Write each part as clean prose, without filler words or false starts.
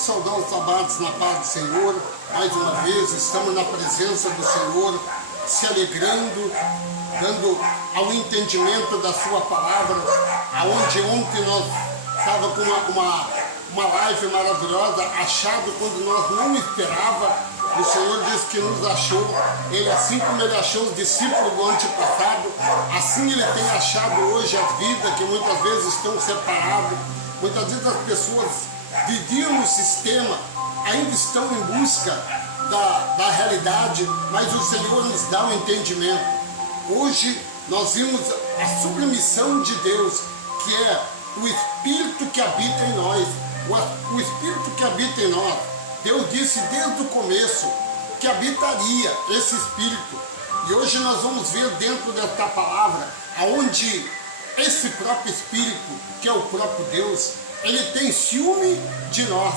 saudar os amados na paz do Senhor. Mais uma vez, estamos na presença do Senhor, se alegrando, dando ao entendimento da sua palavra, aonde ontem nós estávamos com uma live maravilhosa, achado quando nós não esperava. O Senhor disse que nos achou, Ele, assim como Ele achou os discípulos do antepassado, assim Ele tem achado hoje as vidas que muitas vezes estão separadas. Muitas vezes as pessoas viviam no sistema, ainda estão em busca da realidade, mas o Senhor nos dá o entendimento. Hoje nós vimos a submissão de Deus, que é o Espírito que habita em nós. O Espírito que habita em nós, Deus disse desde o começo que habitaria esse Espírito. E hoje nós vamos ver dentro desta palavra, aonde esse próprio Espírito, que é o próprio Deus, ele tem ciúme de nós.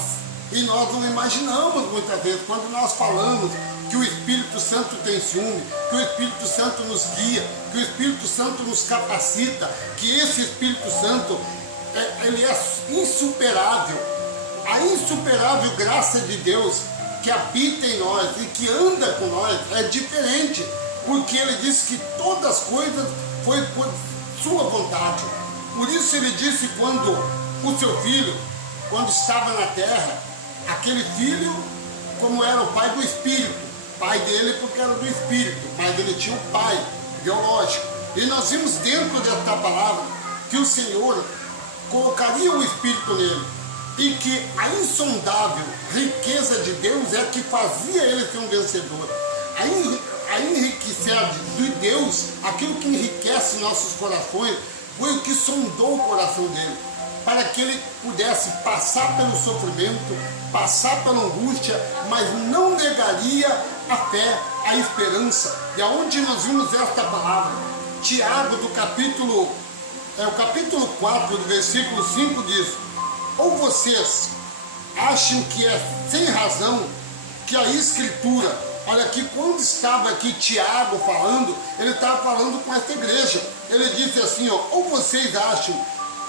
E nós não imaginamos muitas vezes, quando nós falamos que o Espírito Santo tem ciúme, que o Espírito Santo nos guia, que o Espírito Santo nos capacita, que esse Espírito Santo, ele é insuperável. A insuperável graça de Deus que habita em nós e que anda com nós é diferente, porque ele disse que todas as coisas foi por sua vontade. Por isso ele disse, quando o seu filho, quando estava na terra, aquele filho, como era o pai do Espírito, pai dele porque era do Espírito, o pai dele tinha um pai biológico. E nós vimos dentro desta palavra que o Senhor colocaria o Espírito nele, e que a insondável riqueza de Deus é que fazia ele ser um vencedor. A enriquecer de Deus, aquilo que enriquece nossos corações, foi o que sondou o coração dele, para que ele pudesse passar pelo sofrimento, passar pela angústia, mas não negaria a fé, a esperança. E aonde nós vimos esta palavra, Tiago, do capítulo 4, do versículo 5, diz: ou vocês acham que é sem razão que a Escritura, olha aqui, quando estava aqui Tiago falando, ele estava falando com essa igreja, ele disse assim, ó, ou vocês acham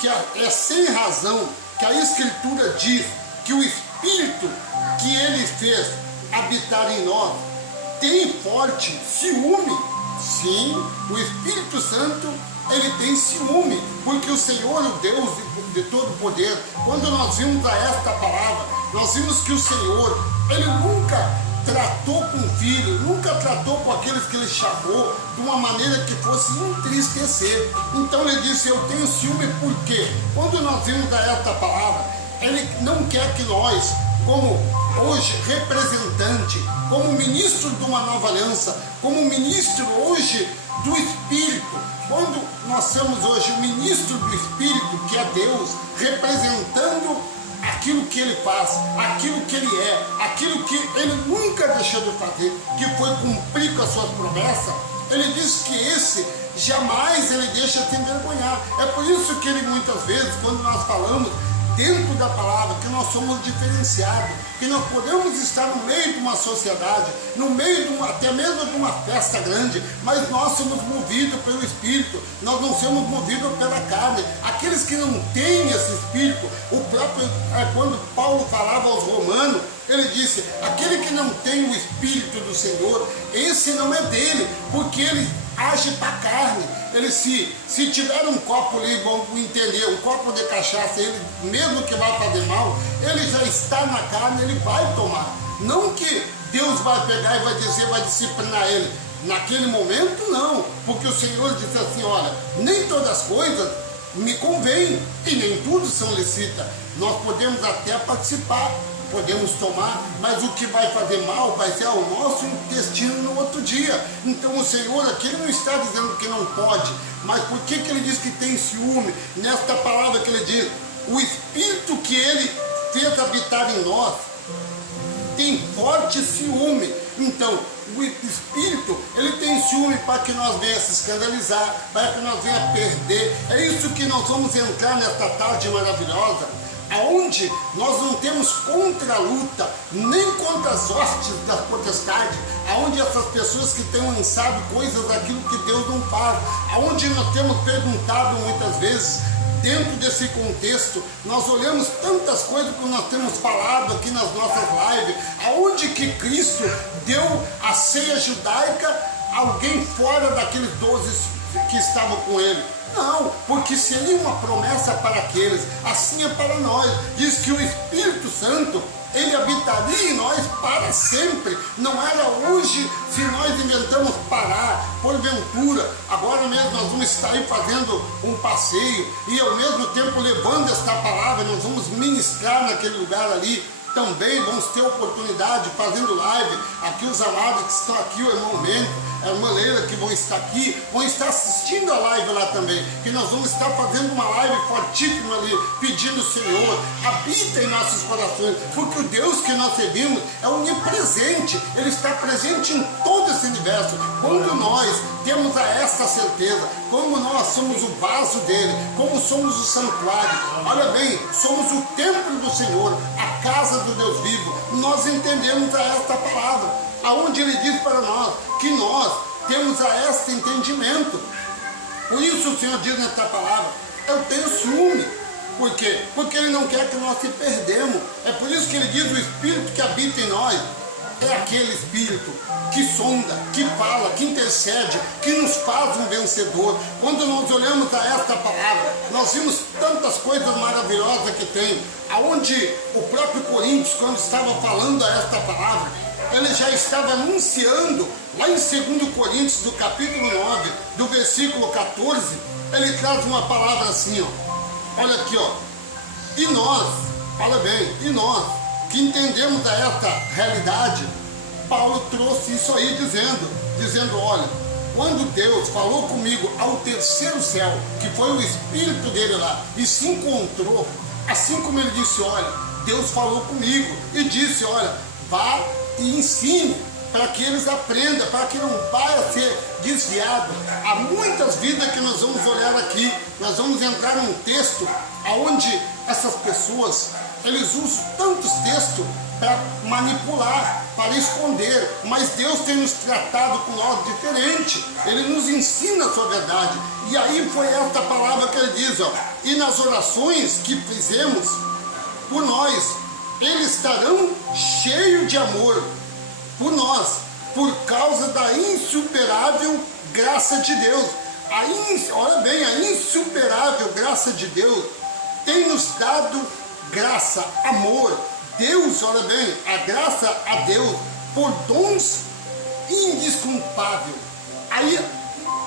que é sem razão que a Escritura diz que o Espírito que ele fez habitar em nós tem forte ciúme? Sim, o Espírito Santo, ele tem ciúme, porque o Senhor, o Deus de todo poder, quando nós vimos a esta palavra, nós vimos que o Senhor, ele nunca tratou com o filho, nunca tratou com aqueles que ele chamou de uma maneira que fosse entristecer. Então ele disse, eu tenho ciúme porque, quando nós vimos a esta palavra, ele não quer que nós, como hoje representante, como ministro de uma nova aliança, como ministro hoje do Espírito, quando nós somos hoje o ministro do Espírito, que é Deus, representando aquilo que ele faz, aquilo que ele é, aquilo que ele nunca deixou de fazer, que foi cumprir com as suas promessas, ele diz que esse jamais ele deixa se envergonhar. É por isso que ele muitas vezes, quando nós falamos dentro da palavra, que nós somos diferenciados, que nós podemos estar no meio de uma sociedade, no meio de até mesmo de uma festa grande, mas nós somos movidos pelo Espírito, nós não somos movidos pela carne. Aqueles que não têm esse Espírito, o próprio, quando Paulo falava aos romanos, ele disse, aquele que não tem o Espírito do Senhor, esse não é dele, porque ele age para a carne. Ele se tiver um copo ali, vamos entender, um copo de cachaça, ele, mesmo que vai fazer mal, ele já está na carne, ele vai tomar. Não que Deus vai pegar e vai dizer, vai disciplinar ele. Naquele momento não, porque o Senhor disse assim, olha, nem todas as coisas me convêm e nem tudo são lícitas. Nós podemos até participar, podemos tomar, mas o que vai fazer mal vai ser ao nosso intestino no outro dia. Então o Senhor aqui ele não está dizendo que não pode, mas por que ele diz que tem ciúme? Nesta palavra que ele diz, o Espírito que ele fez habitar em nós tem forte ciúme. Então o Espírito ele tem ciúme para que nós venha se escandalizar, para que nós venha perder. É isso que nós vamos entrar nesta tarde maravilhosa, aonde nós não temos contra-luta, nem contra as hostes das potestades, aonde essas pessoas que têm lançado coisas daquilo que Deus não faz, aonde nós temos perguntado muitas vezes, dentro desse contexto, nós olhamos tantas coisas que nós temos falado aqui nas nossas lives, aonde que Cristo deu a ceia judaica a alguém fora daqueles 12 que estavam com ele. Não, porque seria uma promessa para aqueles, assim é para nós. Diz que o Espírito Santo, ele habitaria em nós para sempre. Não era hoje, se nós inventamos parar, porventura, agora mesmo nós vamos estar aí fazendo um passeio e ao mesmo tempo levando esta palavra, nós vamos ministrar naquele lugar ali. Também vamos ter oportunidade fazendo live. Aqui os amados que estão aqui, o irmão Mendes, a irmã Leila, que vão estar aqui, vão estar assistindo a live lá também, que nós vamos estar fazendo uma live fortíssima ali, pedindo o Senhor, habita em nossos corações, porque o Deus que nós servimos é onipresente, Ele está presente em todo esse universo. Quando nós temos esta certeza, como nós somos o vaso dele, como somos o santuário, olha bem, somos o templo do Senhor, a casa do Deus vivo, nós entendemos esta palavra, aonde ele diz para nós que nós temos este entendimento. Por isso o Senhor diz nesta palavra, eu tenho ciúme. Por quê? Porque ele não quer que nós se perdemos. É por isso que ele diz, o Espírito que habita em nós é aquele Espírito que sonda, que fala, que intercede, que nos faz um vencedor. Quando nós olhamos a esta palavra, nós vimos tantas coisas maravilhosas que tem, aonde o próprio Coríntios, quando estava falando a esta palavra, ele já estava anunciando, lá em 2 Coríntios, do capítulo 9, do versículo 14, ele traz uma palavra assim, ó, olha aqui, ó, e nós, olha bem, e nós, que entendemos esta realidade, Paulo trouxe isso aí dizendo, olha, quando Deus falou comigo ao terceiro céu, que foi o Espírito dele lá, e se encontrou, assim como ele disse, olha, Deus falou comigo e disse, olha, vá e ensine, para que eles aprendam, para que não vai a ser desviado. Há muitas vidas que nós vamos olhar aqui, nós vamos entrar num texto onde essas pessoas, eles usam tantos textos para manipular, para esconder, mas Deus tem nos tratado com nós diferente, Ele nos ensina a sua verdade, e aí foi esta palavra que Ele diz, ó, e nas orações que fizemos por nós, eles estarão cheios de amor por nós, por causa da insuperável graça de Deus. Olha bem, a insuperável graça de Deus tem nos dado graça, amor. Deus, olha bem, a graça a Deus por dons indesculpável. Aí,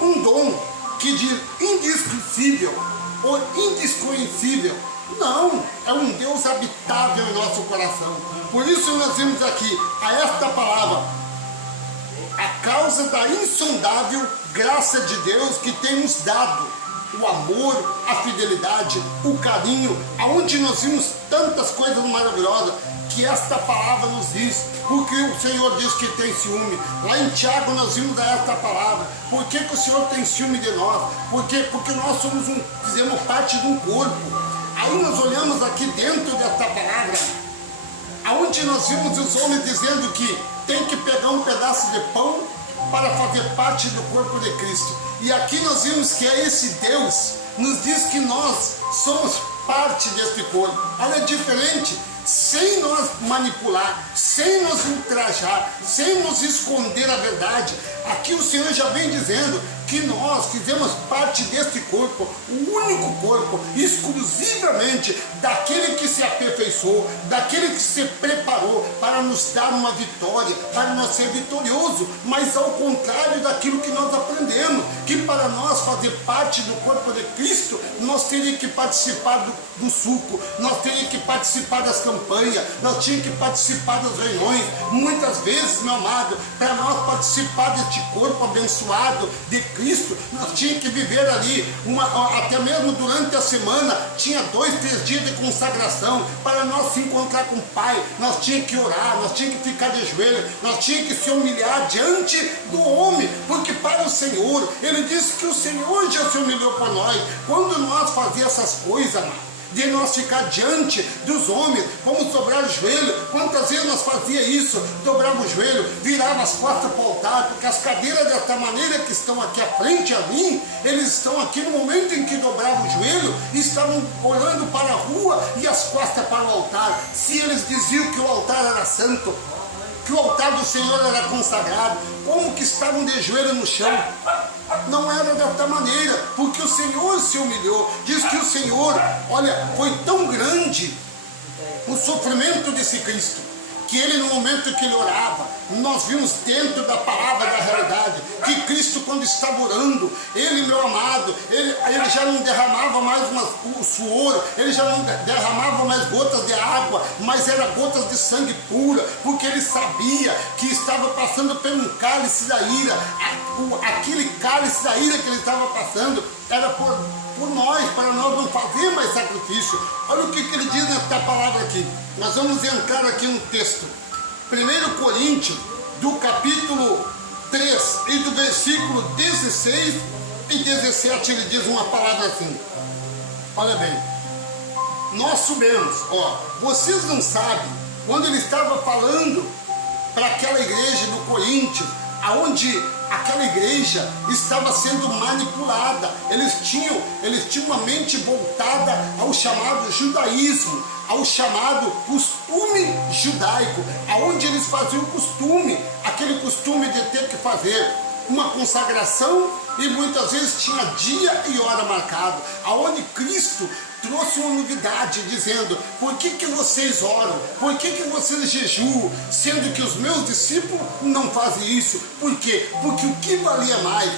um dom que diz indescritível ou indesconhecível. Não, é um Deus habitável em nosso coração. Por isso nós vimos aqui a esta palavra, a causa da insondável graça de Deus que tem nos dado o amor, a fidelidade, o carinho, aonde nós vimos tantas coisas maravilhosas que esta palavra nos diz, porque o Senhor diz que tem ciúme. Lá em Tiago nós vimos esta palavra. Por que o Senhor tem ciúme de nós? Porque nós fizemos parte de um corpo. Aí nós olhamos aqui dentro desta palavra, aonde nós vimos os homens dizendo que tem que pegar um pedaço de pão para fazer parte do corpo de Cristo. E aqui nós vimos que é esse Deus, nos diz que nós somos parte deste corpo. Olha, é diferente, sem nós manipular, sem nos ultrajar, sem nos esconder a verdade. Aqui o Senhor já vem dizendo que nós fizemos parte deste corpo, o único corpo, exclusivamente daquele que se aperfeiçoou, daquele que se preparou para nos dar uma vitória, para nós ser vitorioso, mas ao contrário daquilo que nós aprendemos, que para nós fazer parte do corpo de Cristo, nós teríamos que participar do suco, nós teríamos que participar das campanhas, nós tínhamos que participar das reuniões. Muitas vezes, meu amado, para nós participar deste corpo abençoado de Cristo, nós tínhamos que viver ali, até mesmo durante a semana, tinha 2, 3 dias de consagração, para nós se encontrar com o Pai, nós tínhamos que orar, nós tínhamos que ficar de joelho, nós tínhamos que se humilhar diante do homem, porque para o Senhor, Ele disse que o Senhor já se humilhou para nós. Quando nós fazíamos essas coisas, de nós ficar diante dos homens, vamos dobrar o joelho. Quantas vezes nós fazia isso? Dobrava o joelho, virava as costas para o altar, porque as cadeiras dessa maneira que estão aqui à frente a mim, eles estão aqui no momento em que dobravam o joelho, estavam olhando para a rua e as costas para o altar. Se eles diziam que o altar era santo, que o altar do Senhor era consagrado, como que estavam de joelho no chão? Não era dessa maneira, porque o Senhor se humilhou. Diz que o Senhor, olha, foi tão grande o sofrimento desse Cristo, que ele, no momento que ele orava, nós vimos dentro da palavra da realidade, que Cristo, quando estava orando, ele, meu amado, ele já não derramava mais o suor, ele já não derramava mais gotas de água, mas era gotas de sangue pura, porque ele sabia que estava passando por um cálice da ira. Aquele cálice da ira que ele estava passando era por nós, para nós não fazer mais sacrifício. Olha o que ele diz nessa palavra aqui. Nós vamos entrar aqui no texto. 1 Coríntios, do capítulo 3 e do versículo 16 e 17, ele diz uma palavra assim. Olha bem, nós sabemos, vocês não sabem, quando ele estava falando para aquela igreja do Coríntios, aonde aquela igreja estava sendo manipulada, eles tinham uma mente voltada ao chamado judaísmo, ao chamado costume judaico, aonde eles faziam costume, aquele costume de ter que fazer uma consagração e muitas vezes tinha dia e hora marcado, aonde Cristo trouxe uma novidade dizendo: por que vocês oram? Por que vocês jejuam? Sendo que os meus discípulos não fazem isso. Por quê? Porque o que valia mais?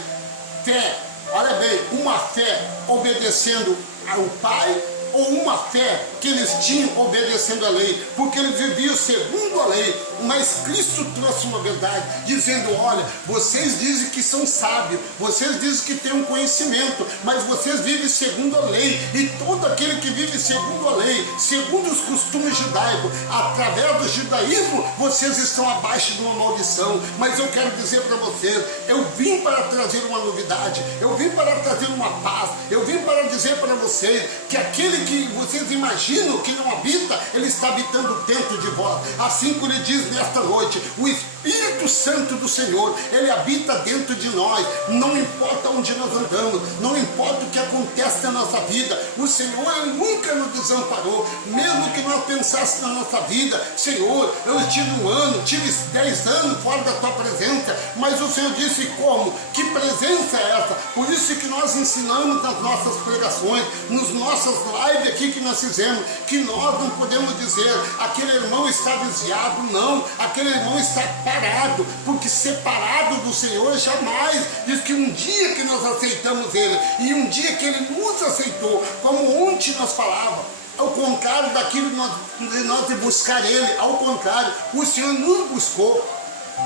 Fé, olha bem, uma fé obedecendo ao Pai, ou uma fé que eles tinham obedecendo a lei, porque eles viviam segundo a lei. Mas Cristo trouxe uma verdade, dizendo: olha, vocês dizem que são sábios, vocês dizem que têm um conhecimento, mas vocês vivem segundo a lei, e todo aquele que vive segundo a lei, segundo os costumes judaicos, através do judaísmo, vocês estão abaixo de uma maldição. Mas eu quero dizer para vocês, eu vim para trazer uma novidade, eu vim para trazer uma paz, eu vim para dizer para vocês que aquele que vocês imaginam que não habita, ele está habitando dentro de vós. Assim como ele diz nesta noite, o Espírito Santo do Senhor, ele habita dentro de nós. Não importa onde nós andamos, não importa o que acontece na nossa vida, o Senhor, ele nunca nos desamparou. Mesmo que nós pensássemos na nossa vida: Senhor, eu tive 1 ano, tive 10 anos fora da tua presença, mas o Senhor disse: como? Que presença é essa? Por isso que nós ensinamos nas nossas pregações, nos nossas lives aqui que nós fizemos, que nós não podemos dizer: aquele irmão está desviado. Não, aquele irmão está parado, porque separado do Senhor jamais. Diz que um dia que nós aceitamos ele, e um dia que ele nos aceitou, como ontem nós falávamos, ao contrário daquilo de nós de buscar ele, ao contrário, o Senhor nos buscou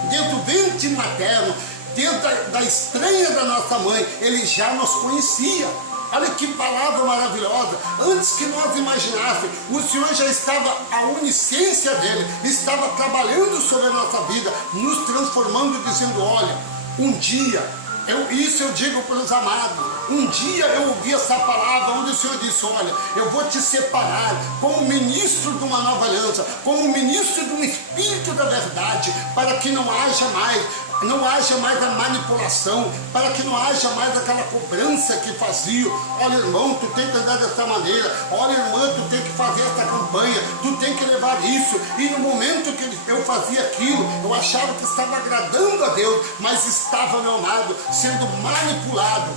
dentro do ventre materno, dentro da estranha da nossa mãe. Ele já nos conhecia. Olha que palavra maravilhosa. Antes que nós imaginássemos, o Senhor já estava, a onisciência dele estava trabalhando sobre a nossa vida, nos transformando, dizendo: olha, um dia, isso eu digo para os amados, um dia eu ouvi essa palavra onde o Senhor disse: olha, eu vou te separar como ministro de uma nova aliança, como ministro de um Espírito da verdade, para que não haja mais a manipulação, para que não haja mais aquela cobrança que fazia. Olha, irmão, tu tem que andar dessa maneira. Olha, irmã, tu tem que fazer essa campanha, tu tem que levar isso. E no momento que eu fazia aquilo, eu achava que estava agradando a Deus, mas estava, meu amado, sendo manipulado.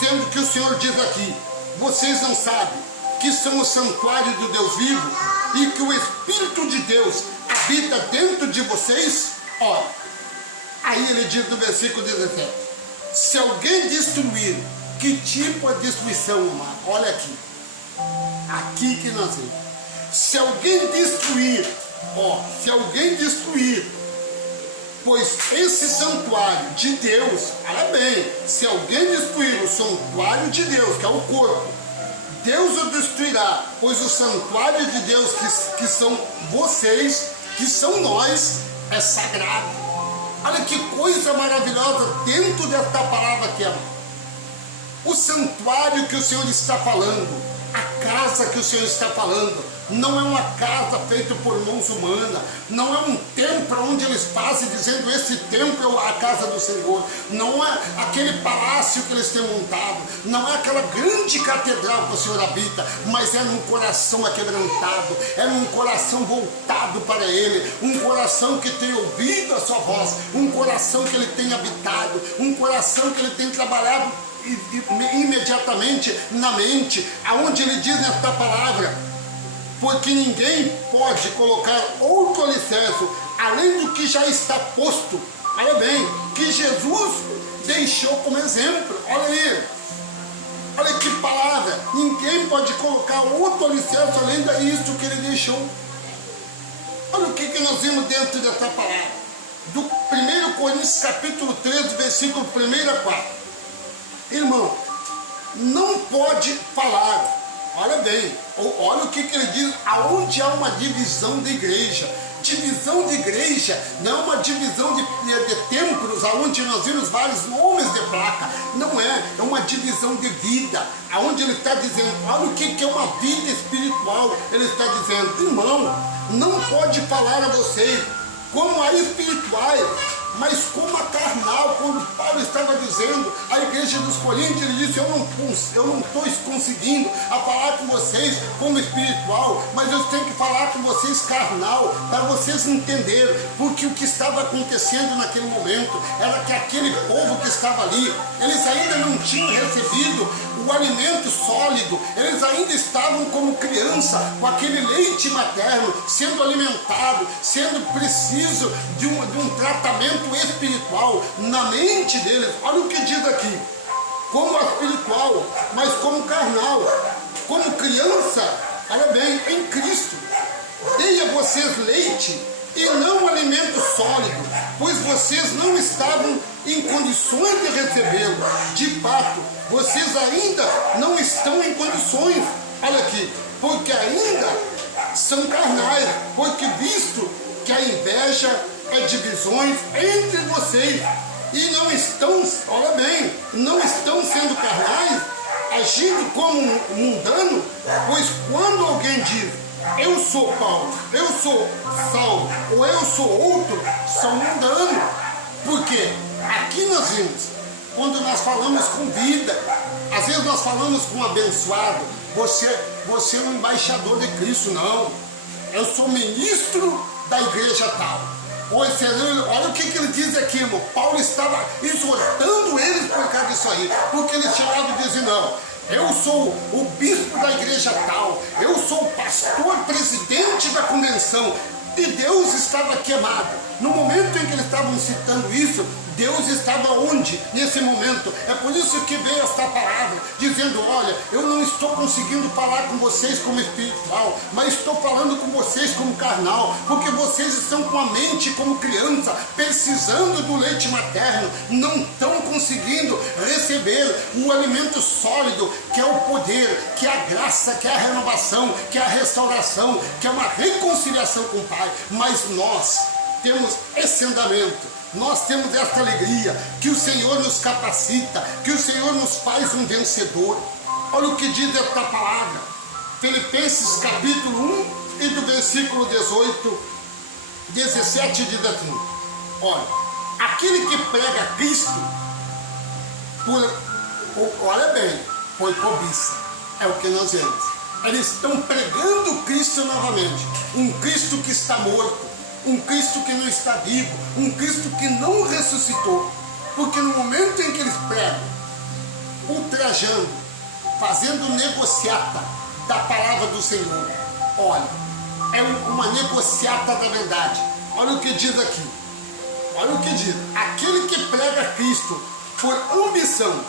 Sendo que o Senhor diz aqui: vocês não sabem que são o santuário do Deus vivo e que o Espírito de Deus habita dentro de vocês? Olha, aí ele diz no versículo 17: se alguém destruir, que tipo de destruição, amado? Olha aqui que nós vemos. Se alguém destruir, pois esse santuário de Deus, olha bem, se alguém destruir o santuário de Deus, que é o corpo, Deus o destruirá, pois o santuário de Deus, que são vocês, que são nós, é sagrado. Olha que coisa maravilhosa dentro desta palavra aqui, amado. O santuário que o Senhor está falando A casa que o Senhor está falando não é uma casa feita por mãos humanas, não é um templo onde eles passam dizendo esse templo é a casa do Senhor, não é aquele palácio que eles têm montado, não é aquela grande catedral que o Senhor habita, mas é num coração aquebrantado, é num coração voltado para Ele, um coração que tem ouvido a sua voz, um coração que Ele tem habitado, um coração que Ele tem trabalhado imediatamente na mente, aonde Ele diz nesta palavra, porque ninguém pode colocar outro alicerce além do que já está posto. Olha bem, que Jesus deixou como exemplo. Olha aí, olha que palavra. Ninguém pode colocar outro alicerce além disso que ele deixou. Olha o que nós vimos dentro dessa palavra. Do 1 Coríntios capítulo 13, versículo 1 a 4. Irmão, não pode falar. Olha bem, olha o que ele diz, aonde há uma divisão de igreja. Divisão de igreja não é uma divisão de templos, aonde nós vimos vários nomes de placa. Não é uma divisão de vida, aonde ele está dizendo, olha o que é uma vida espiritual. Ele está dizendo, irmão, não pode falar a vocês como a espirituais, mas como a carnal. Quando Paulo estava dizendo à igreja dos Coríntios, ele disse, eu não estou conseguindo a falar com vocês como espiritual, mas eu tenho que falar com vocês carnal, para vocês entenderem, porque o que estava acontecendo naquele momento era que aquele povo que estava ali, eles ainda não tinham recebido o alimento sólido, eles ainda estavam como criança, com aquele leite materno, sendo alimentado, sendo preciso de um tratamento espiritual na mente deles. Olha o que diz aqui, como espiritual, mas como carnal, como criança, olha bem, em Cristo. Dei a vocês leite e não alimento sólido, pois vocês não estavam em condições de recebê-lo. De fato, vocês ainda não estão em condições, olha aqui, porque ainda são carnais, porque visto que a inveja é divisões entre vocês, e não estão, olha bem, não estão sendo carnais, agindo como mundano, pois quando alguém diz, eu sou Paulo, eu sou Saulo, ou eu sou outro, são mundanos. Porque aqui nós vimos, quando nós falamos com vida, às vezes nós falamos com um abençoado, você é um embaixador de Cristo, não. Eu sou ministro da igreja tal. Olha o que ele diz aqui, irmão. Paulo estava exortando eles por causa disso aí, porque eles chegavam e diziam, não, eu sou o bispo da igreja tal, eu sou o pastor presidente da convenção, e Deus estava queimado. No momento em que eles estavam citando isso, Deus estava onde? Nesse momento. É por isso que veio esta palavra, dizendo, olha, eu não estou conseguindo falar com vocês como espiritual, mas estou falando com vocês como carnal, porque vocês estão com a mente como criança, precisando do leite materno, não estão conseguindo receber o alimento sólido, que é o poder, que é a graça, que é a renovação, que é a restauração, que é uma reconciliação com o Pai. Mas nós temos esse andamento, nós temos esta alegria, que o Senhor nos capacita, que o Senhor nos faz um vencedor. Olha o que diz esta palavra, Filipenses capítulo 1 e do versículo 17 diz assim, olha, aquele que prega Cristo, olha bem, por cobiça, é o que nós vemos. Eles estão pregando Cristo novamente, um Cristo que está morto, um Cristo que não está vivo, um Cristo que não ressuscitou. Porque no momento em que eles pregam, ultrajando, fazendo negociata da palavra do Senhor, olha, é uma negociata da verdade. Olha o que diz aqui, olha o que diz, aquele que prega Cristo por ambição,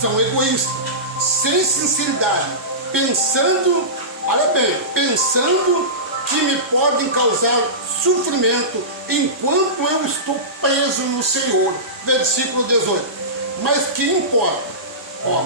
são egoístas, sem sinceridade, pensando, olha bem, pensando que me podem causar sofrimento enquanto eu estou preso no Senhor. Versículo 18. Mas que importa?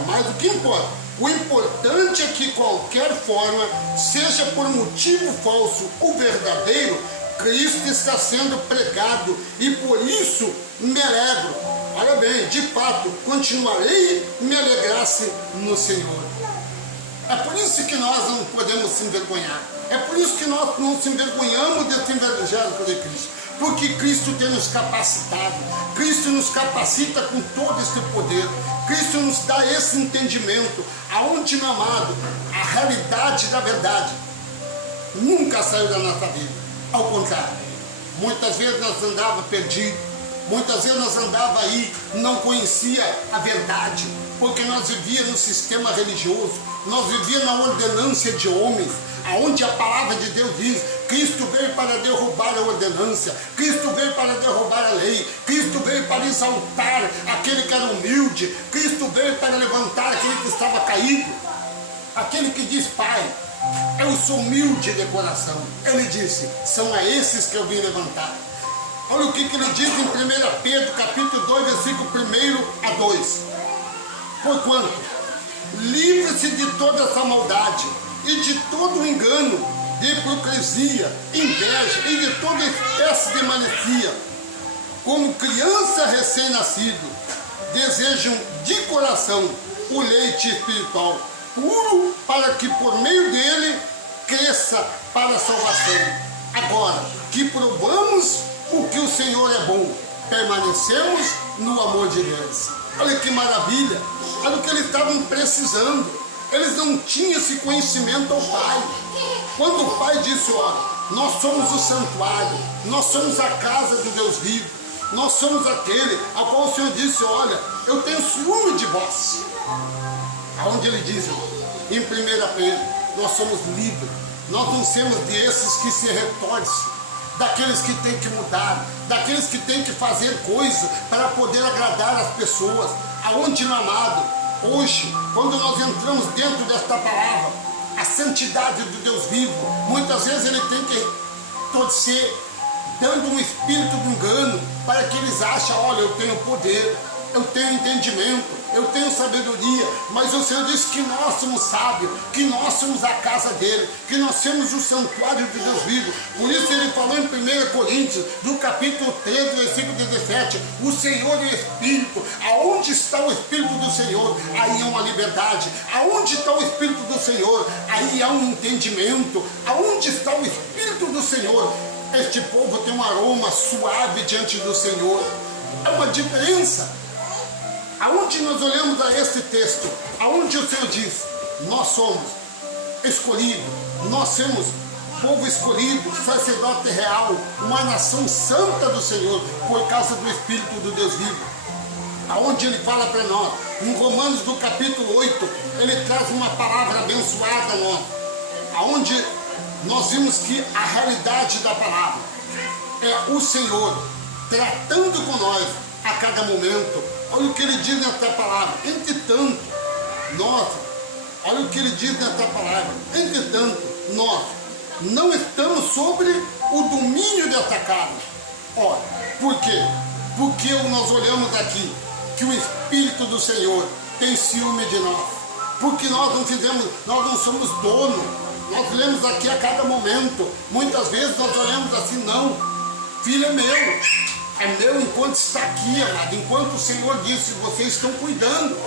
Mas o que importa? O importante é que qualquer forma, seja por motivo falso ou verdadeiro, Cristo está sendo pregado e por isso me alegro. Olha bem, de fato, continuarei me alegrar-se no Senhor. É por isso que nós não podemos se envergonhar. É por isso que nós não se envergonhamos desse evangelho de Cristo. Porque Cristo tem nos capacitado. Cristo nos capacita com todo esse poder. Cristo nos dá esse entendimento. Aonde, meu amado, a realidade da verdade nunca saiu da nossa vida. Ao contrário, muitas vezes nós andávamos perdidos. Muitas vezes nós andávamos aí, não conhecia a verdade, porque nós vivíamos no sistema religioso, nós vivíamos na ordenância de homens, aonde a palavra de Deus diz: Cristo veio para derrubar a ordenância, Cristo veio para derrubar a lei, Cristo veio para exaltar aquele que era humilde, Cristo veio para levantar aquele que estava caído, aquele que diz: Pai, eu sou humilde de coração. Ele disse: são a esses que eu vim levantar. Olha o que ele diz em 1 Pedro, capítulo 2, versículo 1 a 2. Porquanto, livre-se de toda essa maldade e de todo o engano, de hipocrisia, inveja e de toda espécie de malicia. Como criança recém-nascido, desejam de coração o leite espiritual, puro, para que por meio dele cresça para a salvação. Agora que provamos o que o Senhor é bom, permanecemos no amor de Deus. Olha que maravilha, olha o que eles estavam precisando. Eles não tinham esse conhecimento ao Pai. Quando o Pai disse: olha, nós somos o santuário, nós somos a casa do Deus vivo, nós somos aquele ao qual o Senhor disse: olha, eu tenho ciúme de vós. Aonde ele diz em 1 Pedro, nós somos livres, nós não somos desses que se retorcem, daqueles que têm que mudar, daqueles que têm que fazer coisas para poder agradar as pessoas. Aonde, meu amado, hoje, quando nós entramos dentro desta palavra, a santidade do Deus vivo, muitas vezes ele tem que torcer, dando um espírito de engano, para que eles achem: olha, eu tenho poder, eu tenho entendimento, eu tenho sabedoria, mas o Senhor disse que nós somos sábios, que nós somos a casa dele, que nós somos o santuário de Deus vivo. Por isso ele falou em 1 Coríntios, do capítulo 13, versículo 17, o Senhor é Espírito. Aonde está o Espírito do Senhor? Aí há uma liberdade. Aonde está o Espírito do Senhor? Aí há um entendimento. Aonde está o Espírito do Senhor? Este povo tem um aroma suave diante do Senhor. É uma diferença. Aonde nós olhamos a esse texto, aonde o Senhor diz: nós somos escolhidos, nós somos povo escolhido, sacerdote real, uma nação santa do Senhor, por causa do Espírito do Deus vivo. Aonde ele fala para nós, em Romanos do capítulo 8, ele traz uma palavra abençoada a nós, aonde nós vimos que a realidade da palavra é o Senhor tratando com nós a cada momento. Olha o que ele diz nesta palavra: entretanto, nós, olha o que ele diz nesta palavra: entretanto, nós não estamos sobre o domínio desta carne. Olha, por quê? Porque nós olhamos aqui que o Espírito do Senhor tem ciúme de nós. Porque nós não somos dono. Nós lemos aqui a cada momento. Muitas vezes nós olhamos assim: não, filho é meu. É meu enquanto está aqui, amado. Enquanto o Senhor disse: vocês estão cuidando.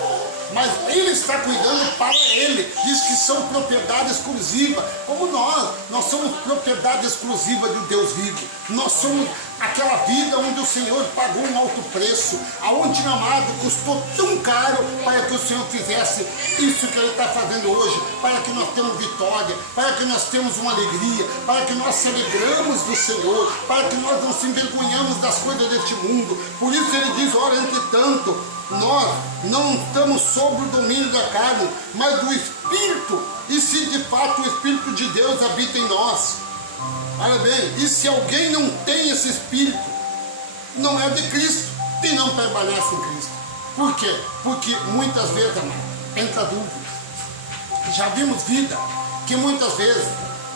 Mas Ele está cuidando para Ele. Diz que são propriedade exclusiva. Como nós somos propriedade exclusiva do Deus vivo. Nós somos aquela vida onde o Senhor pagou um alto preço. Aonde, meu amado, custou tão caro para que o Senhor fizesse isso que Ele está fazendo hoje. Para que nós tenhamos vitória, para que nós tenhamos uma alegria, para que nós celebramos do Senhor, para que nós não se envergonhamos das coisas deste mundo. Por isso Ele diz: olha, entretanto, nós não estamos sob o domínio da carne, mas do Espírito. E se de fato o Espírito de Deus habita em nós, olha bem, e se alguém não tem esse Espírito, não é de Cristo e não permanece em Cristo. Por quê? Porque muitas vezes, amado, entra dúvida. Já vimos vida que muitas vezes,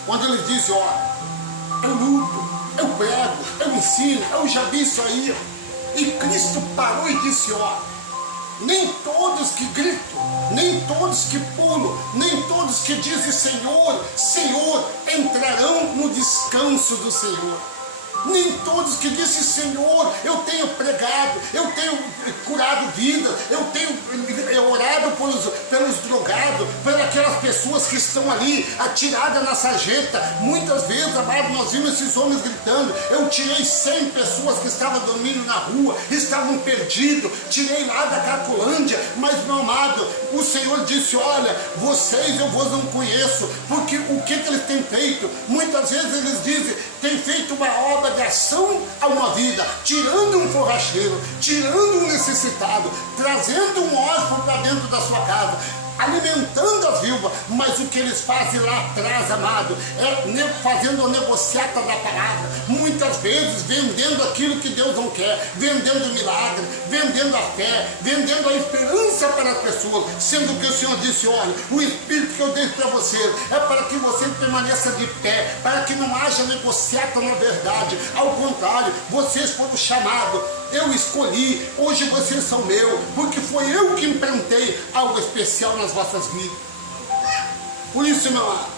quando eles dizem: olha, eu luto, eu prego, eu ensino, eu já vi isso aí, e Cristo parou e disse: olha, nem todos que gritam, nem todos que pulam, nem todos que dizem Senhor, Senhor, entrarão no descanso do Senhor. Nem todos que dizem, Senhor, eu tenho pregado, eu tenho curado vidas, eu tenho orado pelos drogados, pelas aquelas pessoas que estão ali atiradas na sarjeta. Muitas vezes, amado, nós vimos esses homens gritando. Eu tirei 100 pessoas que estavam dormindo na rua, estavam perdidos, tirei lá da Cracolândia, mas, meu amado, o Senhor disse, olha, vocês eu vos não conheço, porque o que eles têm feito? Muitas vezes eles dizem, tem feito uma obra de ação a uma vida, tirando um forrageiro, tirando um necessitado, trazendo um órfão para dentro da sua casa, alimentando as viúvas, mas o que eles fazem lá atrás, amado, é fazendo a negociata da palavra, muitas vezes vendendo aquilo que Deus não quer, vendendo milagre, vendendo a fé, vendendo a esperança para as pessoas, sendo que o Senhor disse, olha, o Espírito que eu dei para vocês é para que você permaneça de pé, para que não haja negociata na verdade, ao contrário, vocês foram chamados, eu escolhi, hoje vocês são meus, porque foi eu que implantei algo especial nas vossas vidas. Por isso, meu amado,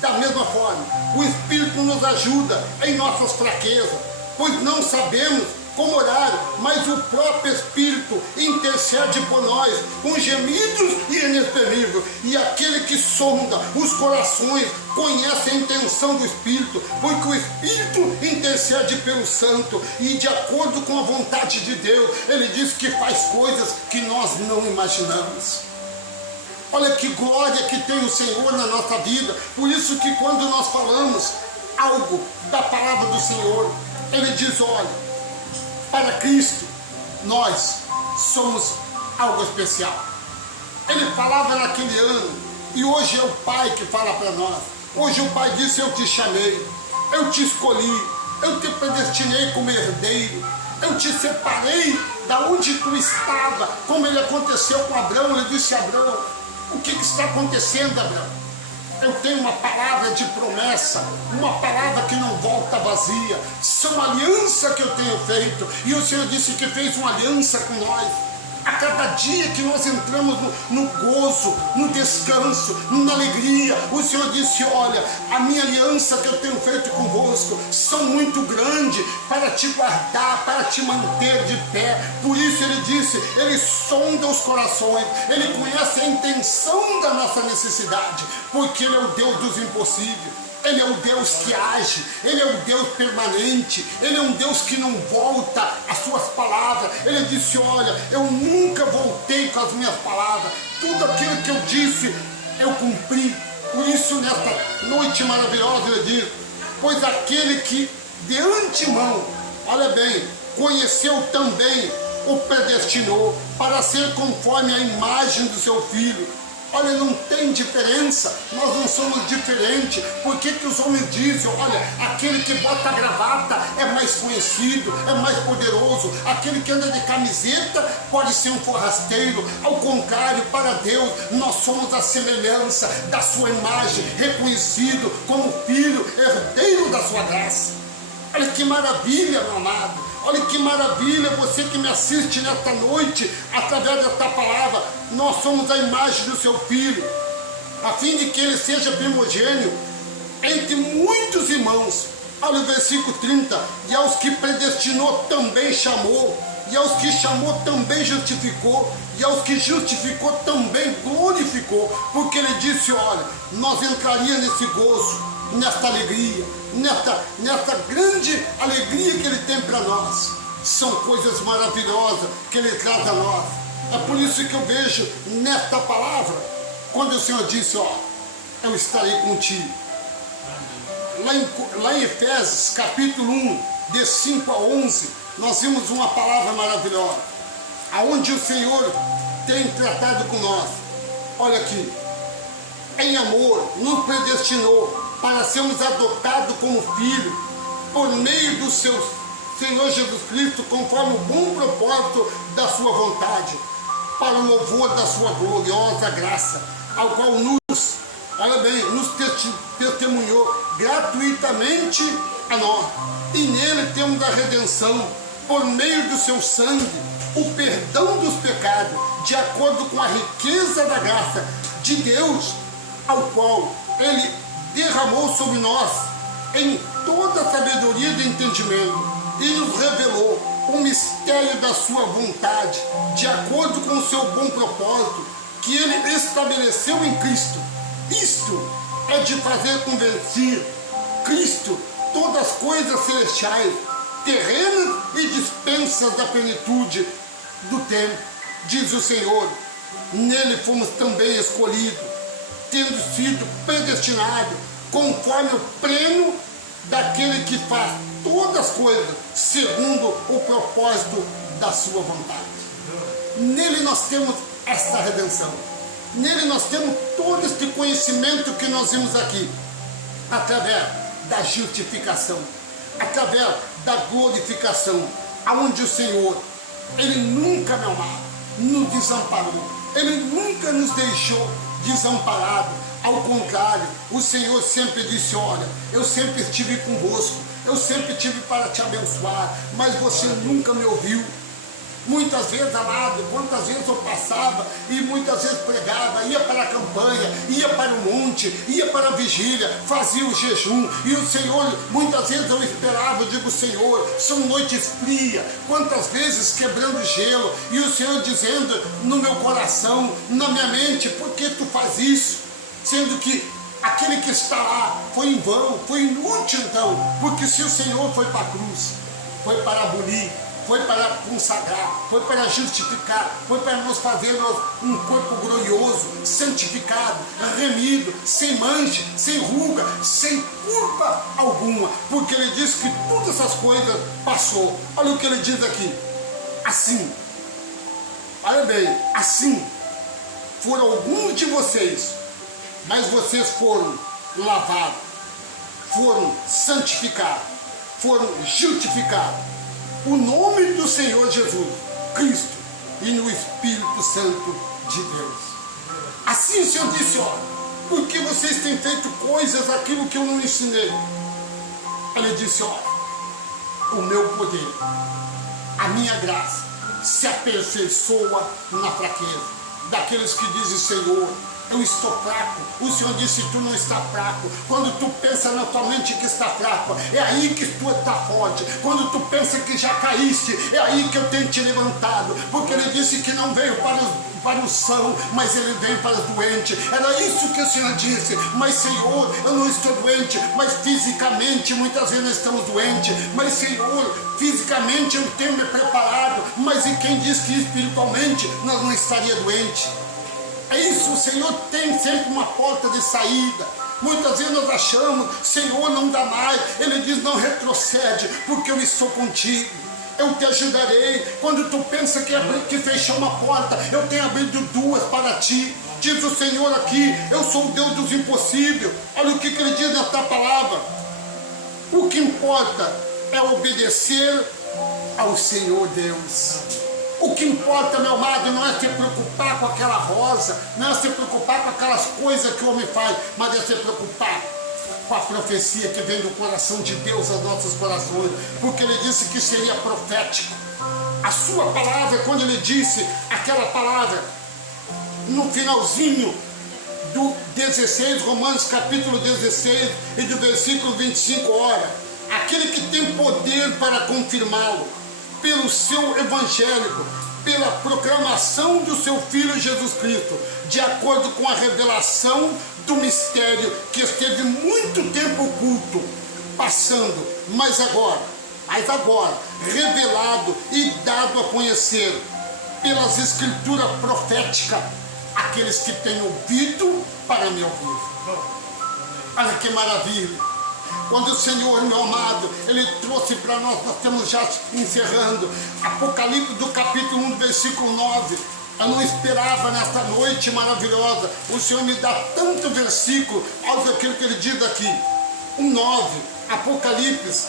da mesma forma, o Espírito nos ajuda em nossas fraquezas, pois não sabemos como orar, mas o próprio Espírito intercede por nós com gemidos inexprimíveis, e aquele que sonda os corações conhece a intenção do Espírito, porque o Espírito intercede pelo santo, e de acordo com a vontade de Deus, ele diz que faz coisas que nós não imaginamos. Olha que glória que tem o Senhor na nossa vida. Por isso que quando nós falamos algo da palavra do Senhor, ele diz, olha, para Cristo nós somos algo especial. Ele falava naquele ano, e hoje é o Pai que fala para nós. Hoje o Pai disse, eu te chamei, eu te escolhi, eu te predestinei como herdeiro, eu te separei da onde tu estava, como ele aconteceu com Abraão. Ele disse, Abraão, o que está acontecendo, Abraão? Eu tenho uma palavra de promessa, uma palavra que não volta vazia, são aliança que eu tenho feito, e o Senhor disse que fez uma aliança com nós. A cada dia que nós entramos no gozo, no descanso, na alegria, o Senhor disse, olha, a minha aliança que eu tenho feito convosco são muito grandes para te guardar, para te manter de pé. Por isso ele disse, ele sonda os corações, ele conhece a intenção da nossa necessidade, porque ele é o Deus dos impossíveis. Ele é o Deus que age, ele é o Deus permanente, ele é um Deus que não volta às suas palavras. Ele disse, olha, eu nunca voltei com as minhas palavras, tudo aquilo que eu disse, eu cumpri. Por isso, nesta noite maravilhosa, ele diz, pois aquele que de antemão, olha bem, conheceu também, o predestinou para ser conforme a imagem do seu Filho. Olha, não tem diferença, nós não somos diferentes. Por que os homens dizem, olha, aquele que bota a gravata é mais conhecido, é mais poderoso, aquele que anda de camiseta pode ser um forrasteiro? Ao contrário, para Deus, nós somos a semelhança da sua imagem, reconhecido como filho, herdeiro da sua graça. Olha que maravilha, meu amado. Olha que maravilha, você que me assiste nesta noite, através desta palavra, nós somos a imagem do seu Filho, a fim de que ele seja primogênito entre muitos irmãos. Olha o versículo 30, e aos que predestinou também chamou, e aos que chamou também justificou, e aos que justificou também glorificou, porque ele disse, olha, nós entraríamos nesse gozo, nesta alegria, nesta grande alegria que ele tem para nós. São coisas maravilhosas que ele traz a nós. É por isso que eu vejo nesta palavra, quando o Senhor disse, ó, eu estarei contigo. Lá em Efésios capítulo 1, de 5 a 11, nós vimos uma palavra maravilhosa, aonde o Senhor tem tratado com nós. Olha aqui, em amor nos predestinou para sermos adotados como filhos, por meio do seu Senhor Jesus Cristo, conforme o bom propósito da sua vontade, para o louvor da sua gloriosa graça, ao qual nos testemunhou gratuitamente a nós. E nele temos a redenção, por meio do seu sangue, o perdão dos pecados, de acordo com a riqueza da graça de Deus, ao qual ele derramou sobre nós em toda sabedoria sabedoria e de entendimento, e nos revelou o mistério da sua vontade, de acordo com o seu bom propósito, que ele estabeleceu em Cristo. Isto é de fazer convencer Cristo todas as coisas celestiais, terrenas e dispensas da plenitude do tempo. Diz o Senhor, nele fomos também escolhidos, tendo sido predestinados, conforme o pleno daquele que faz todas as coisas, segundo o propósito da sua vontade. Nele nós temos esta redenção. Nele nós temos todo este conhecimento que nós vimos aqui, através da justificação, através da glorificação, aonde o Senhor, Ele nunca, meu amado, nos desamparou, Ele nunca nos deixou desamparado. Ao contrário, o Senhor sempre disse, olha, eu sempre estive convosco, eu sempre estive para te abençoar, mas você nunca me ouviu. Muitas vezes, amado, quantas vezes eu passava e muitas vezes pregava, ia para a campanha, ia para o monte, ia para a vigília, fazia o jejum, e o Senhor, muitas vezes eu esperava, eu digo, Senhor, são noites frias, quantas vezes quebrando gelo, e o Senhor dizendo no meu coração, na minha mente, por que tu faz isso? Sendo que aquele que está lá foi em vão, foi inútil então, porque se o Senhor foi para a cruz, foi para abolir, foi para consagrar, foi para justificar, foi para nos fazer um corpo glorioso, santificado, remido, sem mancha, sem ruga, sem culpa alguma, porque ele disse que todas essas coisas passou. Olha o que ele diz aqui, assim, olha bem, assim foram alguns de vocês, mas vocês foram lavados, foram santificados, foram justificados, o nome do Senhor Jesus Cristo e no Espírito Santo de Deus. Assim o Senhor disse, ó, porque vocês têm feito coisas, aquilo que eu não ensinei. Ele disse, ó, o meu poder, a minha graça se aperfeiçoa na fraqueza. Daqueles que dizem, Senhor, eu estou fraco. O Senhor disse, tu não está fraco. Quando tu pensa na tua mente que está fraco, é aí que tu está forte. Quando tu pensa que já caíste, é aí que eu tenho te levantado. Porque ele disse que não veio para o são, mas ele veio para os doentes. Era isso que o Senhor disse. Mas Senhor, eu não estou doente, mas fisicamente muitas vezes nós estamos doentes. Mas Senhor, fisicamente eu tenho me preparado. Mas e quem diz que espiritualmente nós não estaria doente? É isso, o Senhor tem sempre uma porta de saída. Muitas vezes nós achamos, Senhor, não dá mais. Ele diz, não retrocede, porque eu estou contigo. Eu te ajudarei. Quando tu pensa que fechou uma porta, eu tenho abrido duas para ti. Diz o Senhor aqui, eu sou o Deus dos impossíveis. Olha o que ele diz nesta palavra. O que importa é obedecer ao Senhor Deus. O que importa, meu amado, não é se preocupar com aquela rosa, não é se preocupar com aquelas coisas que o homem faz, mas é se preocupar com a profecia que vem do coração de Deus aos nossos corações, porque ele disse que seria profético. A sua palavra, quando ele disse aquela palavra, no finalzinho do 16, Romanos capítulo 16, e do versículo 25, ora, aquele que tem poder para confirmá-lo, pelo seu evangélico, pela proclamação do seu Filho Jesus Cristo, de acordo com a revelação do mistério que esteve muito tempo oculto, passando, mas agora, revelado e dado a conhecer pelas escrituras proféticas, aqueles que têm ouvido para me ouvir. Olha que maravilha! Quando o Senhor, meu amado, Ele trouxe para nós estamos já encerrando, Apocalipse do capítulo 1, versículo 9, eu não esperava nesta noite maravilhosa, o Senhor me dá tanto versículo, olha aquilo que Ele diz aqui, 1:9, Apocalipse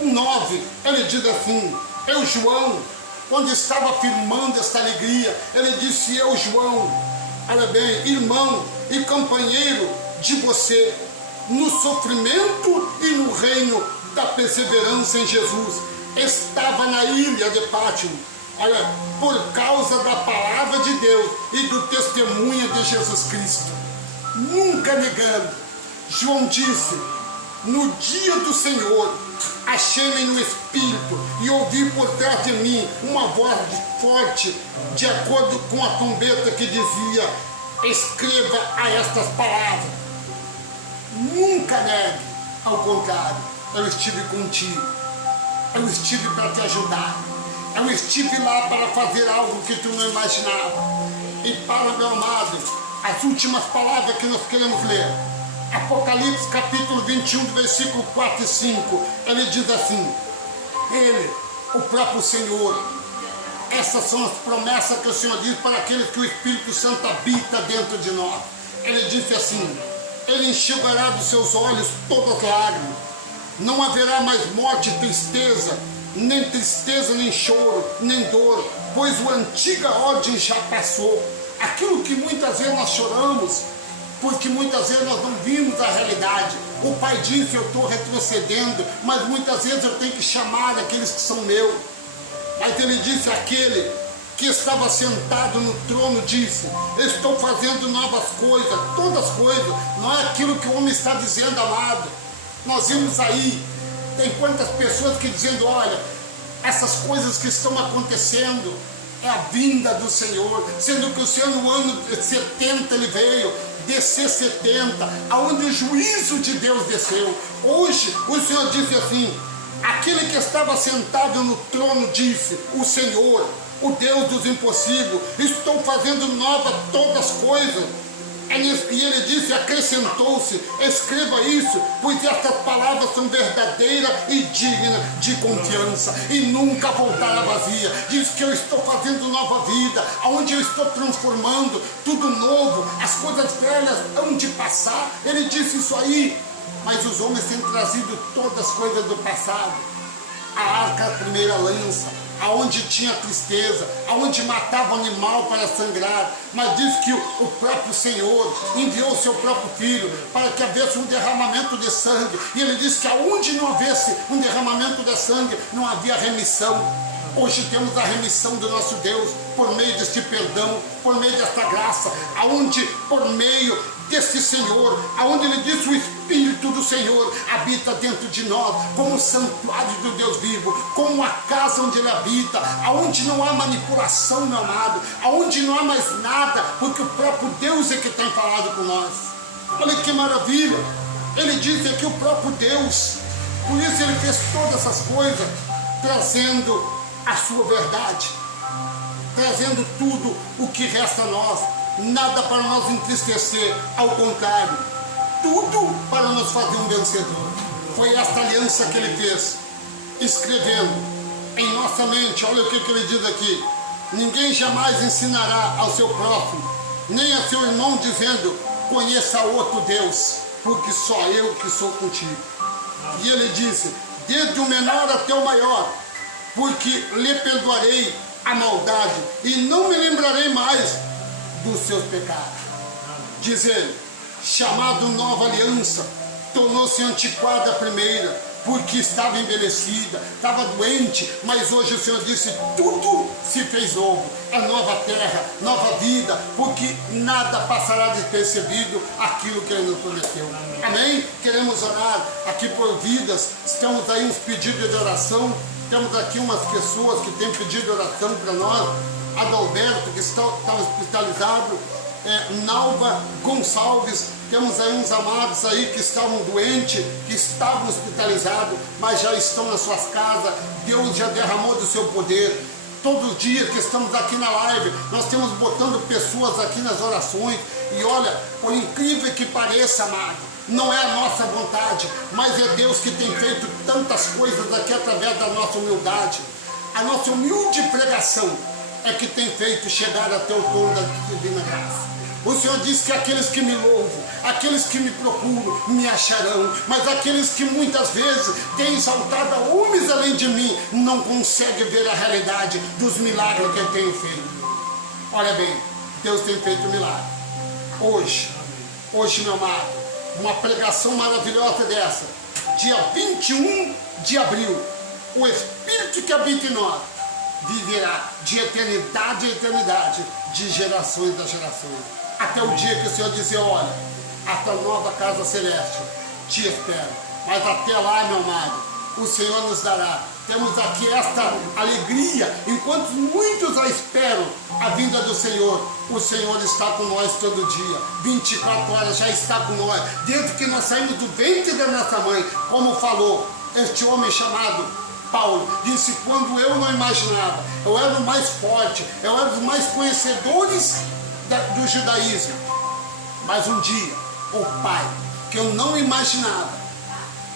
1:9, Ele diz assim, eu, João, quando estava afirmando esta alegria, Ele disse, eu, João, olha bem, irmão e companheiro de você, no sofrimento e no reino da perseverança em Jesus, estava na ilha de Pátimo, olha, por causa da palavra de Deus e do testemunho de Jesus Cristo, nunca negando. João disse, no dia do Senhor, achei-me no Espírito e ouvi por trás de mim uma voz forte, de acordo com a trombeta, que dizia: escreva a estas palavras. Nunca negue, ao contrário, eu estive contigo, eu estive para te ajudar, eu estive lá para fazer algo que tu não imaginava. E para, meu amado, as últimas palavras que nós queremos ler, Apocalipse capítulo 21, versículo 4 e 5, ele diz assim: ele, o próprio Senhor, essas são as promessas que o Senhor diz para aqueles que o Espírito Santo habita dentro de nós. Ele disse assim: ele enxugará dos seus olhos todas as lágrimas, não haverá mais morte e tristeza, nem choro, nem dor, pois a antiga ordem já passou. Aquilo que muitas vezes nós choramos, porque muitas vezes nós não vimos a realidade. O Pai disse: eu estou retrocedendo, mas muitas vezes eu tenho que chamar aqueles que são meus. Mas ele disse: aquele que estava sentado no trono disse: estou fazendo novas coisas, todas as coisas. Não é aquilo que o homem está dizendo, amado. Nós vimos aí, tem quantas pessoas que dizendo: olha, essas coisas que estão acontecendo é a vinda do Senhor, sendo que o Senhor no ano 70 ele veio, descer 70, aonde o juízo de Deus desceu. Hoje o Senhor disse assim: aquele que estava sentado no trono disse: o Senhor, o Deus dos impossíveis, estou fazendo nova todas as coisas. E ele disse, acrescentou-se: escreva isso, pois estas palavras são verdadeiras e dignas de confiança, e nunca voltará vazia. Diz que eu estou fazendo nova vida, onde eu estou transformando tudo novo, as coisas velhas hão de passar. Ele disse isso aí, mas os homens têm trazido todas as coisas do passado. A arca, a primeira lança, aonde tinha tristeza, aonde matava o animal para sangrar, mas diz que o próprio Senhor enviou o seu próprio Filho para que houvesse um derramamento de sangue, e ele disse que aonde não houvesse um derramamento de sangue, não havia remissão. Hoje temos a remissão do nosso Deus por meio deste perdão, por meio desta graça, aonde por meio desse Senhor, aonde ele disse: o Espírito do Senhor habita dentro de nós, como o santuário do Deus vivo, como a casa onde ele habita, aonde não há manipulação, meu amado, aonde não há mais nada, porque o próprio Deus é que tem falado com nós. Olha que maravilha, ele disse aqui: o próprio Deus. Por isso ele fez todas essas coisas, trazendo a sua verdade, trazendo tudo o que resta a nós. Nada para nós entristecer, ao contrário, tudo para nos fazer um vencedor. Foi esta aliança que ele fez, escrevendo em nossa mente. Olha o que ele diz aqui: ninguém jamais ensinará ao seu próximo, nem a seu irmão, dizendo: conheça outro Deus, porque só eu que sou contigo. E ele disse: desde o menor até o maior, porque lhe perdoarei a maldade e não me lembrarei mais dos seus pecados. Diz ele: chamado nova aliança, tornou-se antiquada a primeira, porque estava envelhecida, estava doente, mas hoje o Senhor disse: tudo se fez novo, é nova terra, nova vida, porque nada passará despercebido aquilo que ele nos prometeu. Amém? Queremos orar aqui por vidas, estamos aí uns pedidos de oração, temos aqui umas pessoas que têm pedido de oração para nós. Adalberto, que está hospitalizado, Nalva Gonçalves, temos aí uns amados aí que estavam doentes, que estavam hospitalizados, mas já estão nas suas casas. Deus já derramou do seu poder. Todos os dias que estamos aqui na live, nós estamos botando pessoas aqui nas orações, e olha, por incrível que pareça, amado, não é a nossa vontade, mas é Deus que tem feito tantas coisas aqui através da nossa humildade. A nossa humilde pregação é que tem feito chegar até o trono da divina graça. O Senhor diz que aqueles que me louvam, aqueles que me procuram, me acharão, mas aqueles que muitas vezes têm exaltado a homens além de mim, não conseguem ver a realidade dos milagres que eu tenho feito. Olha bem, Deus tem feito milagre. Hoje, meu amado, uma pregação maravilhosa dessa, dia 21 de abril, o Espírito que habita em nós viverá de eternidade a eternidade, de gerações a gerações, até o dia que o Senhor dizer: olha, a tua nova casa celeste te espera. Mas até lá, meu amado, o Senhor nos dará. Temos aqui esta alegria, enquanto muitos a esperam a vinda do Senhor, o Senhor está com nós todo dia, 24 horas já está com nós, desde que nós saímos do ventre da nossa mãe, como falou este homem chamado Paulo, disse: quando eu não imaginava, eu era o mais forte, eu era os mais conhecedores do judaísmo, mas um dia, o Pai, que eu não imaginava,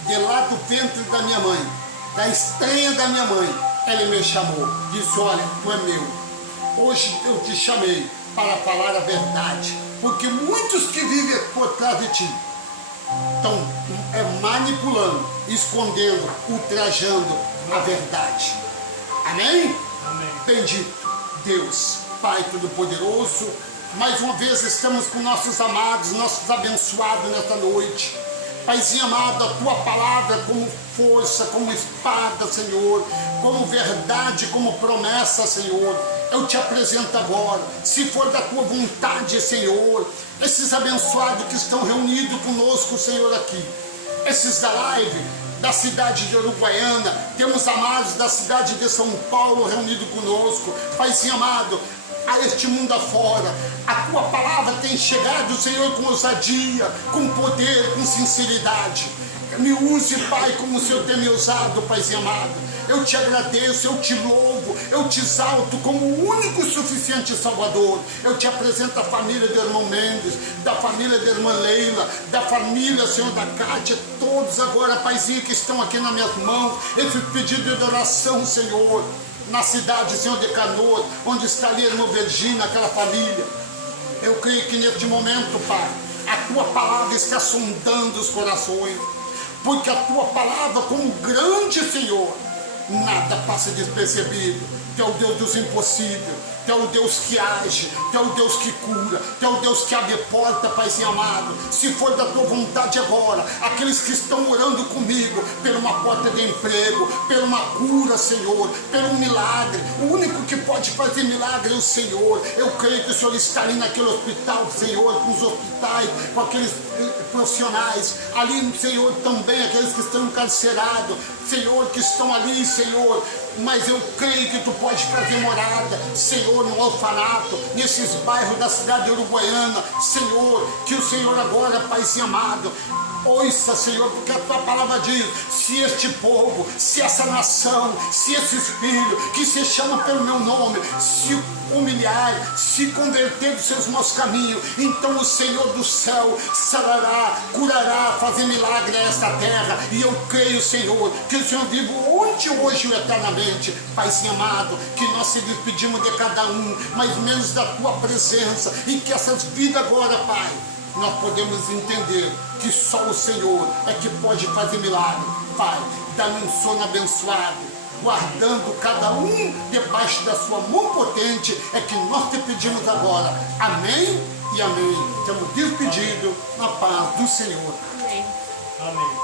de lá do ventre da minha mãe, da estranha da minha mãe, ele me chamou, disse: olha, tu é meu, hoje eu te chamei para falar a verdade, porque muitos que vivem por trás de ti estão manipulando, escondendo, ultrajando a verdade. Amém? Amém. Bendito Deus, Pai Todo-Poderoso, mais uma vez estamos com nossos amados, nossos abençoados nesta noite. Paizinho amado, a tua palavra como força, como espada, Senhor, como verdade, como promessa, Senhor, eu te apresento agora, se for da tua vontade, Senhor, esses abençoados que estão reunidos conosco, Senhor, aqui, esses da live, da cidade de Uruguaiana, temos amados da cidade de São Paulo reunidos conosco, Paizinho amado, a este mundo afora, a tua palavra tem chegado, Senhor, com ousadia, com poder, com sinceridade. Me use, Pai, como o Senhor tem me usado, Paizinho amado. Eu te agradeço, eu te louvo, eu te exalto como o único e suficiente Salvador. Eu te apresento a família do irmão Mendes, da família da irmã Leila, da família, Senhor, da Cátia, todos agora, Paizinho, que estão aqui nas minhas mãos, esse pedido de oração, Senhor, na cidade, Senhor, de Canoas, onde está ali a irmã Virgínia, aquela família. Eu creio que neste momento, Pai, a tua palavra está sondando os corações, porque a tua palavra, como grande Senhor, nada passa despercebido. Tu é o Deus dos impossíveis, tu é o Deus que age, tu é o Deus que cura, tu é o Deus que abre porta, Paizinho amado. Se for da tua vontade agora, aqueles que estão orando comigo, por uma porta de emprego, por uma cura, Senhor, por um milagre, o único que pode fazer milagre é o Senhor. Eu creio que o Senhor está ali naquele hospital, Senhor, com os hospitais, com aqueles profissionais, ali, Senhor, também aqueles que estão encarcerados, Senhor, que estão ali, Senhor, mas eu creio que tu pode fazer morada, Senhor, no orfanato, nesses bairros da cidade de Uruguaiana, Senhor, que o Senhor agora, Paizinho amado, ouça, Senhor, porque a tua palavra diz: se este povo, se essa nação, se esses filhos que se chamam pelo meu nome, se humilhar, se converter dos seus maus caminhos, então o Senhor do céu sarará, curará, fazer milagre nesta terra. E eu creio, Senhor, que o Senhor vive ontem, hoje e eternamente. Paizinho amado, que nós se despedimos de cada um, mas menos da tua presença, e que essas vidas agora, Pai, nós podemos entender que só o Senhor é que pode fazer milagre. Pai, dá-me um sono abençoado, guardando cada um debaixo da sua mão potente, é que nós te pedimos agora. Amém e amém. Estamos despedidos na paz do Senhor. Amém. Amém.